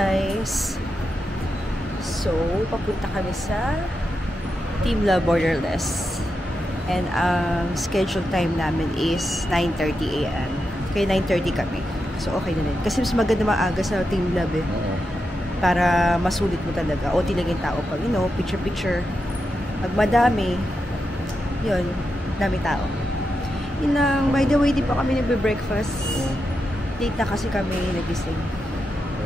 guys! So, papunta kami sa Team Love Borderless. And ang schedule time namin is 9:30 AM. Kaya 9:30 kami. So, okay na rin. Kasi mas maganda maaga sa Team Love eh. Para masulit mo talaga. O lang yung tao pag, you know, picture-picture. Pag madami, yun, dami tao. Yun lang, by the way, di pa kami nagbe-breakfast. Late na kasi kami nagising.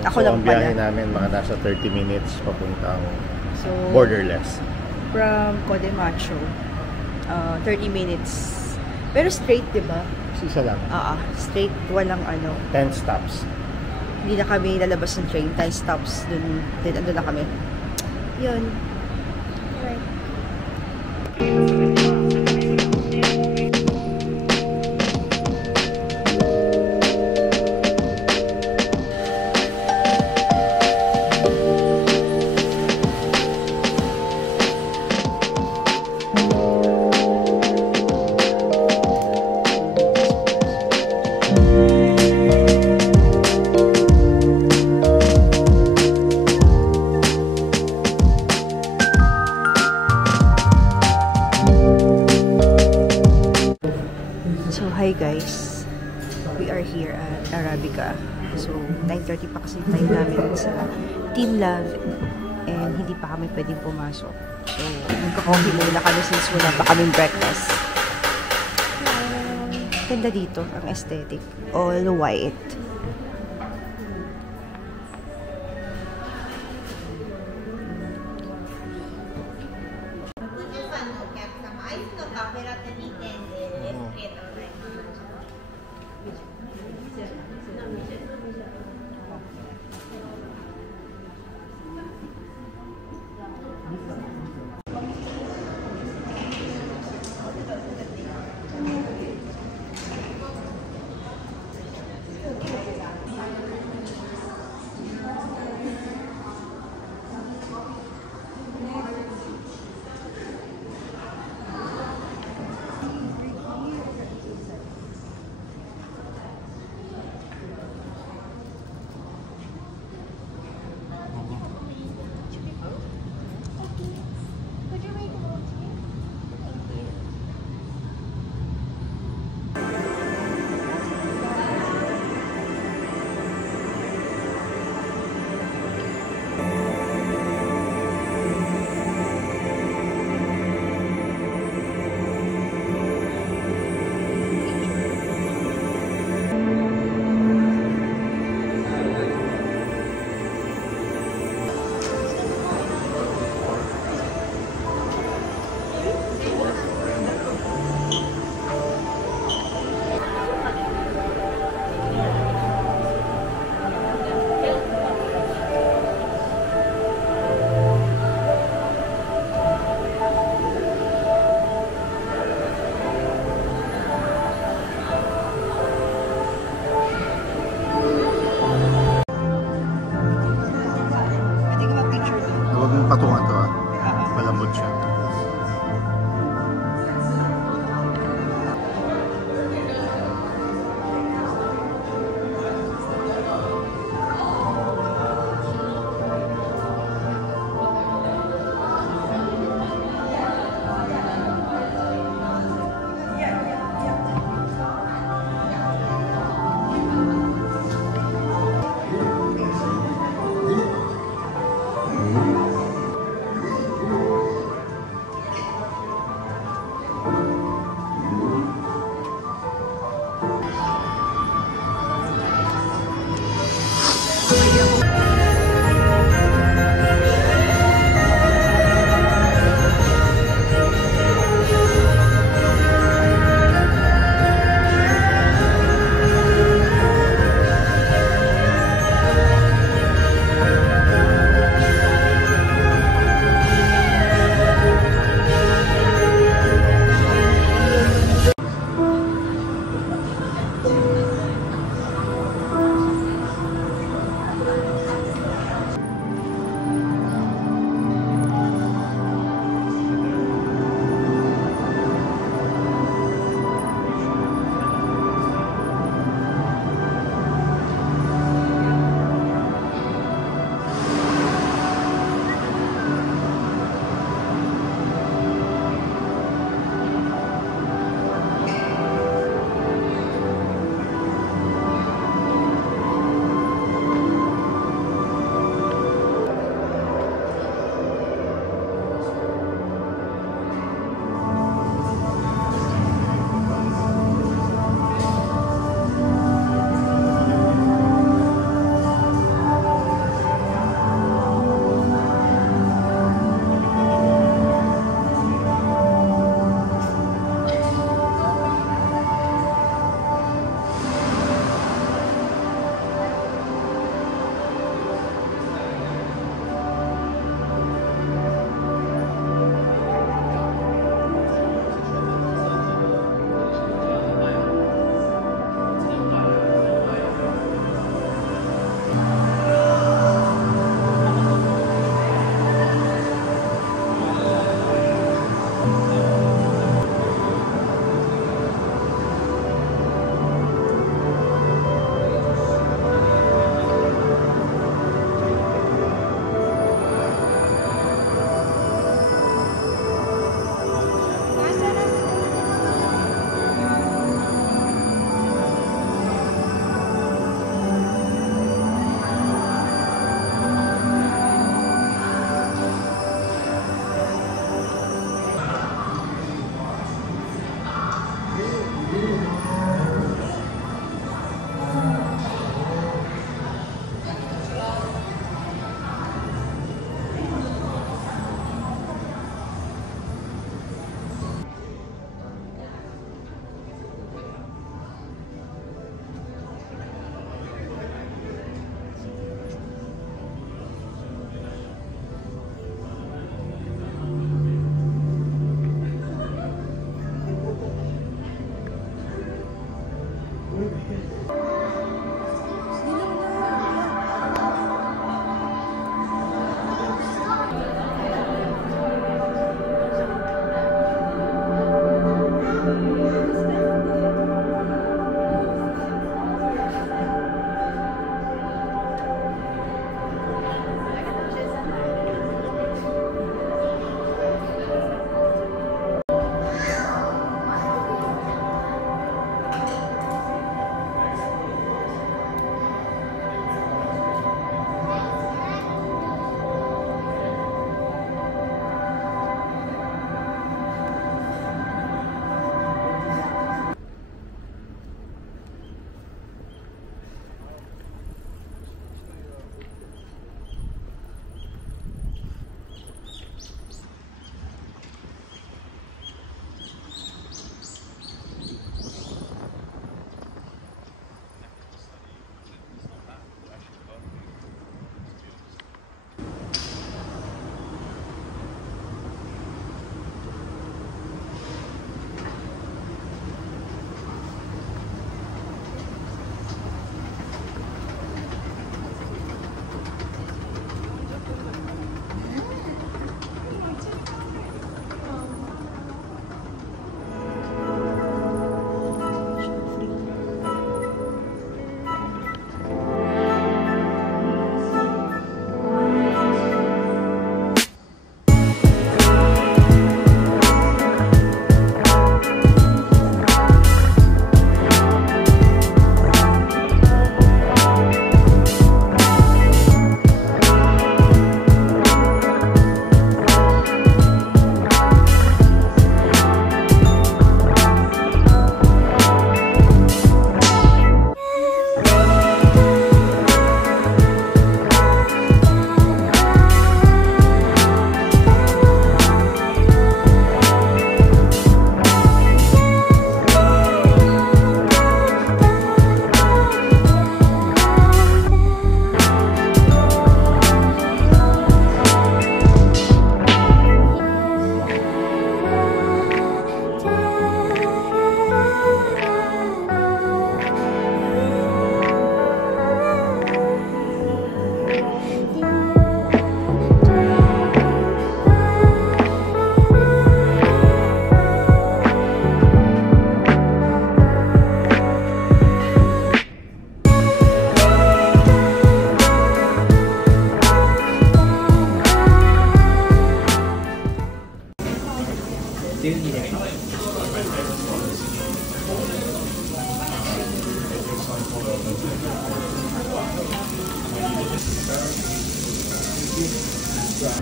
Ako so, lang ang pala. biyahe namin, mga nasa 30 minutes papuntang Borderless. From Codemacho, 30 minutes. Pero straight, di ba? Isa lang. Straight, walang ano. 10 stops. Hindi na kami lalabas ng train. 10 stops, dun na kami. Yun. Alright. So, hi guys. We are here at Arabica. So, 9:30 pa kasi time namin sa Team Love. And hindi pa kami pwedeng pumasok. So, magka-coffee muna kami since wala pa kaming breakfast. Ganda dito, ang aesthetic. All white.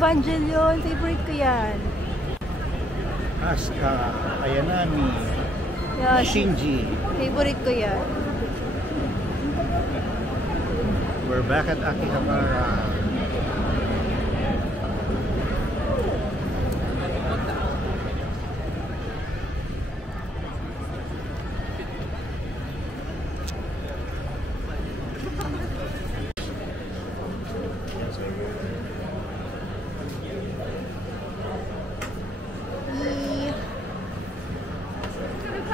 Evangelion, favorite ko yan. Asuka, Ayanami, Yan, Shinji. favorite ko yan. We're back at Akihabara.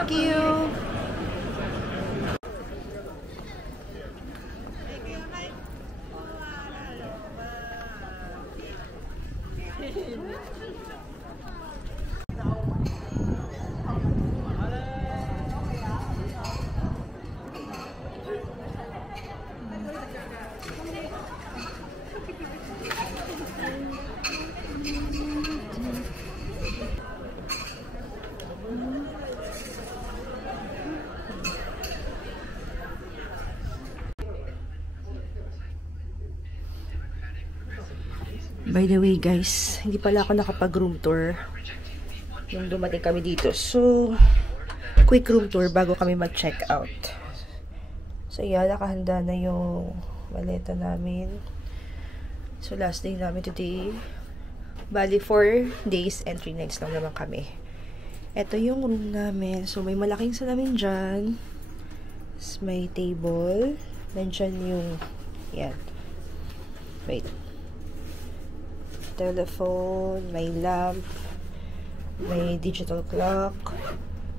Thank you. By the way guys, hindi pala ako nakapag-room tour nung dumating kami dito. So, quick room tour bago kami mag-check out. So, yan, nakahanda na yung maleta namin. So, last day namin today. Bali, 4 days and 3 nights lang naman kami. Ito yung room namin. So, may malaking salamin dyan. May table. Nandyan yung, yan. Wait. Telephone, may lamp, may digital clock,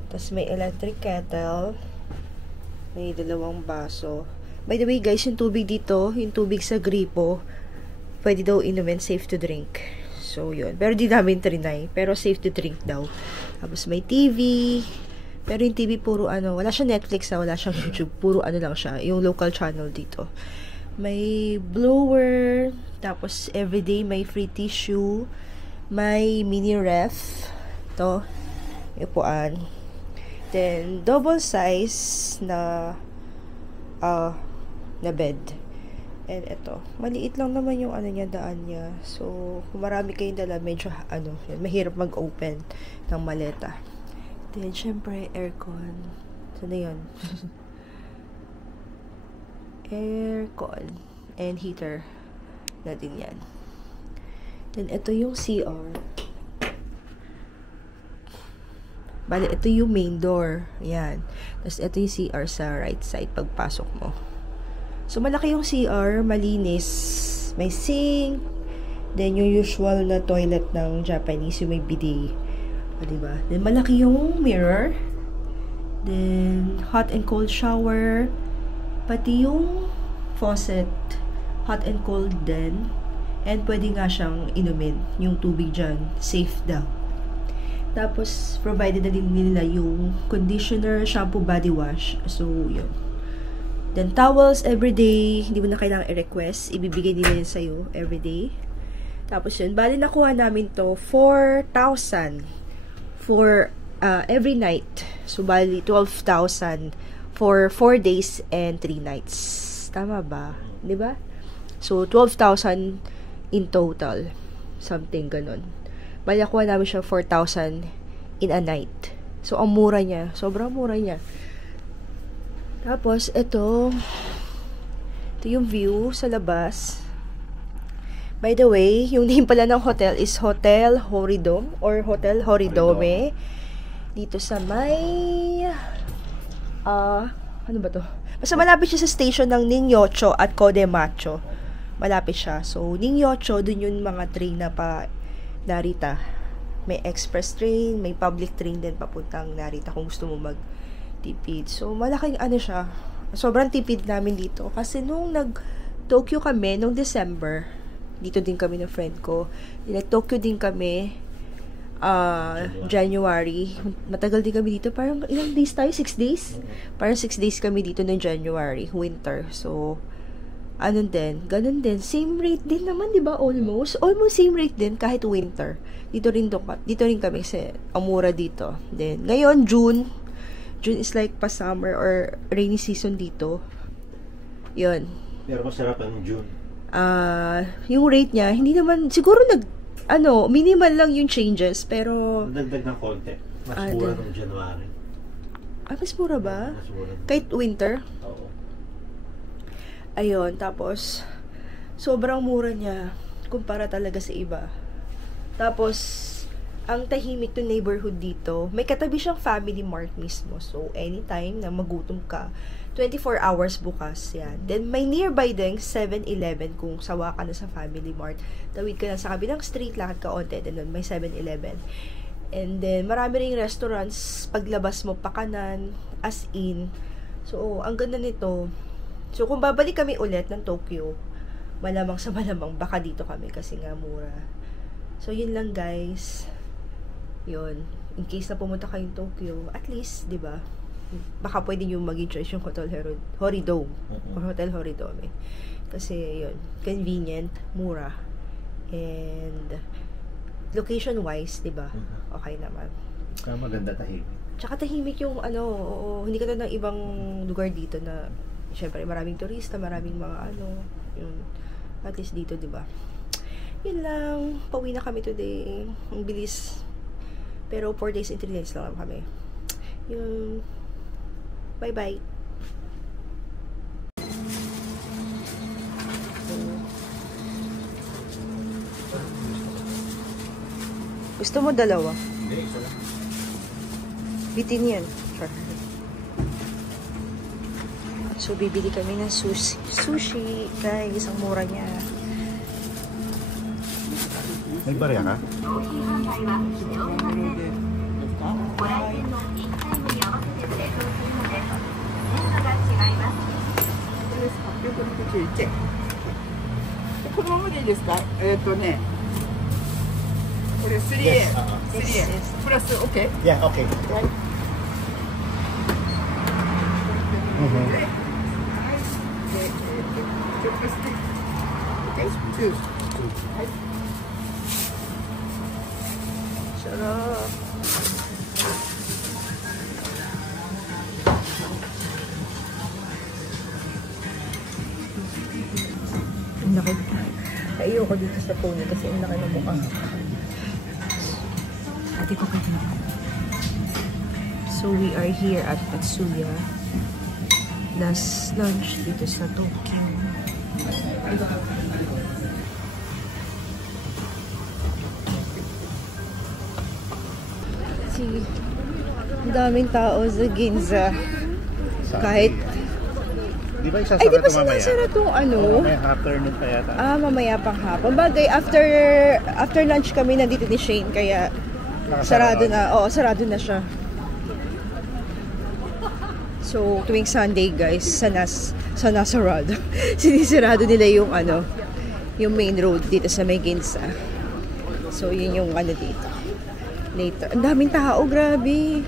tapos may electric kettle, May dalawang baso. By the way guys, yung tubig dito, yung tubig sa gripo, pwede daw inumin, safe to drink. So yun. Pero di namin trinay. Pero safe to drink daw. Tapos may TV. Pero yung TV puro ano, wala siyang Netflix wala siyang YouTube. Puro ano lang siya. Yung local channel dito. May blower. Tapos everyday may free tissue. May mini ref. Ito. Upuan. Then double size na bed. And ito, maliit lang naman yung ano niya, daan niya. So, kung marami kayong dala, medyo mahirap mag-open ng maleta. Then, syempre, aircon. Saan na yun? Aircon. And heater. Na din yan. Then, ito yung CR. Bale, ito yung main door. Ayan. Tapos, ito yung CR sa right side pagpasok mo. So, malaki yung CR. Malinis. May sink. Then, yung usual na toilet ng Japanese, yung may bidet. O, diba? Then, malaki yung mirror. Then, hot and cold shower. Pati yung faucet. Hot and cold din. And, pwede nga siyang inumin. Yung tubig dyan. Safe daw. Tapos, provided na din nila yung conditioner, shampoo, body wash. So, yun. Then, towels everyday. Hindi mo na kailangan i-request. Ibibigay nila yun sa'yo everyday. Tapos, yun. Bali, nakuha namin to 4,000 for every night. So, bali, 12,000 for 4 days and 3 nights. Tama ba? Diba? So, 12,000 in total. Something ganun. Bali, nakuha namin siya 4,000 in a night. So, ang mura niya. Sobrang mura niya. Tapos, ito yung view sa labas. By the way, yung name pala ng hotel is Hotel Horidome or Hotel Horidome. Dito sa may ano ba to? Basta malapit siya sa station ng Ningyocho at Kodemacho. Malapit siya. So, Ningyocho, dun yung mga train na pa Narita. May express train, may public train din papuntang Narita kung gusto mo mag-tipid. So, malaking ano siya. Sobrang tipid namin dito. Kasi nung nag-Tokyo kami, nung December, dito din kami ng friend ko. Nag-Tokyo din kami, January. Matagal din kami dito. Parang ilang days tayo? 6 days? Parang 6 days kami dito ng January, winter. So, ano din, ganun din. Same rate din naman, di ba? Almost same rate din kahit winter. Dito rin kami kasi ang mura dito. Then, ngayon, June is like pa-summer or rainy season dito. Yun. Pero masarap ang June. Yung rate niya, hindi naman, siguro minimal lang yung changes, pero Dagdag ng konti. Mas mura ng January. Mas mura ba? Mas mura. Kahit winter? Oo. Ayun, tapos sobrang mura niya kumpara talaga sa iba. Tapos ang tahimik ng neighborhood dito, may katabi siyang family mart mismo. So anytime na magutom ka, 24 hours bukas yan. Then may nearby din 7-Eleven kung sawa ka na sa family mart. Tawid ka na sa kabilang street, lakad ka onte, then may 7-Eleven. And then marami ring restaurants paglabas mo pa kanan, as in. So ang ganda nito. So, kung babalik kami ulit ng Tokyo, malamang baka dito kami kasi nga mura. So, yun lang guys. Yun. In case na pumunta kayong Tokyo, at least, di ba? Baka pwede nyo maging choice yung Hotel Horidome or Hotel Horidome. Kasi, yun. Convenient, mura. And, location-wise, di ba? Okay naman. Kaya maganda tahimik. Tsaka tahimik yung hindi ka ng ibang lugar dito na syempre, maraming turista, maraming mga yun. At least dito, di ba? Yun lang. Pauwi na kami today. Ang bilis. Pero 4 days and 3 nights lang kami. Yun. Bye-bye. Gusto mo dalawa? Hindi, isa lang. Bitin yan. Sure. So, bibili kami ng sushi. Sushi, guys. Ang mura niya. May barya ka? チェック。このままでいいですか？これ 3A、Yes, 3A、プラス OK？ Yeah, okay. はい。Mhm. で、プラス2。OK？ 2。はい。Sarap. Ang laki. Ayoko dito sa pony kasi ang laki ng mukha. Ate ko pa. So we are here at Tatsuya. Last lunch dito sa Tokyo. See, ang daming tao sa Ginza. Kahit Di ba ay, di isasara ba ito mamaya? sinasara itong ano? May afternoon pa yata. Mamaya pang hapon. Bagay, after lunch kami nandito ni Shane, kaya sarado na. Oo, sarado na siya. So, tuwing Sunday, guys, sana sarado. Sinisarado nila yung ano, yung main road dito sa may Ginza. So, yun yung ano dito. Later. Ang daming tao, grabe.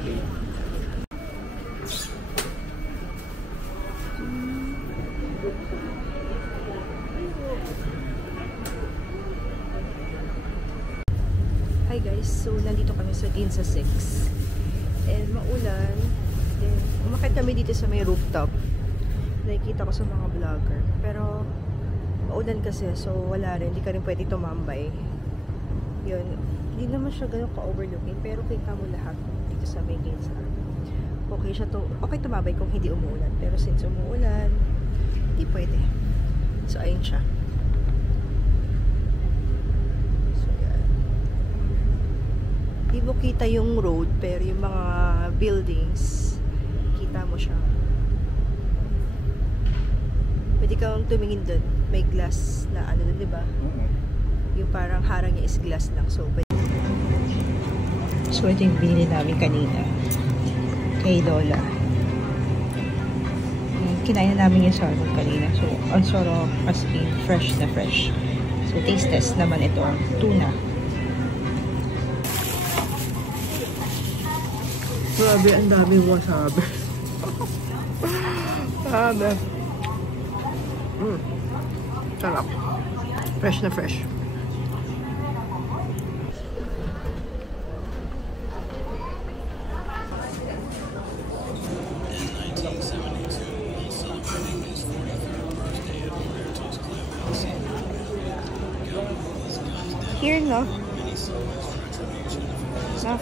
Hi guys, so nandito kami sa Ginza 6 and maulan. Then umakyat kami dito sa may rooftop. Nakikita ko sa mga vlogger, pero maulan kasi, so wala rin, hindi ka rin pwede tumambay. Yun, hindi naman siya ganun ka-overlooking, pero kita mo lahat dito sa may Ginza. Okay tumambay kung hindi umuulan, pero since umuulan, hindi pwede. So ayun siya. Di mo kita yung road, pero yung mga buildings, kita mo siya. Pwede kang tumingin dun. May glass na ano dun, di ba? Yung parang harang niya is glass lang. So ito yung binili namin kanina. Kay Lola. Kinain na namin yung salmon kanina. So, ang sarap as in fresh na fresh. So, taste test naman ito. Tuna. Grabe, ang dami wasabi. Grabe. Sarap. Fresh na fresh. Here, no? No.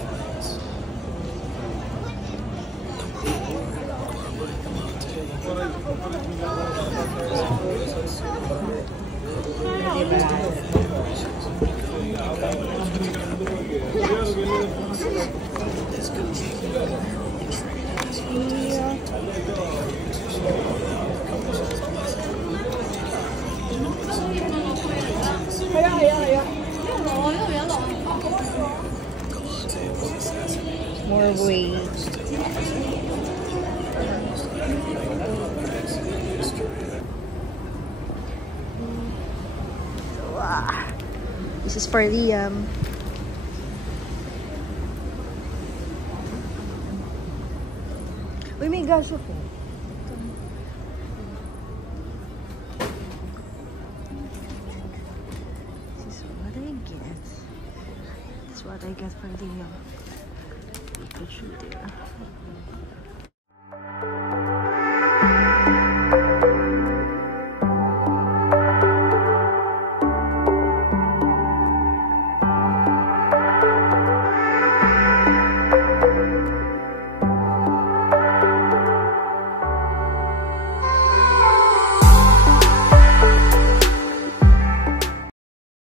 More weight. This is for Liam. Uy, may gasyo po. This is what I get. That's what I get for Liam. Put you there.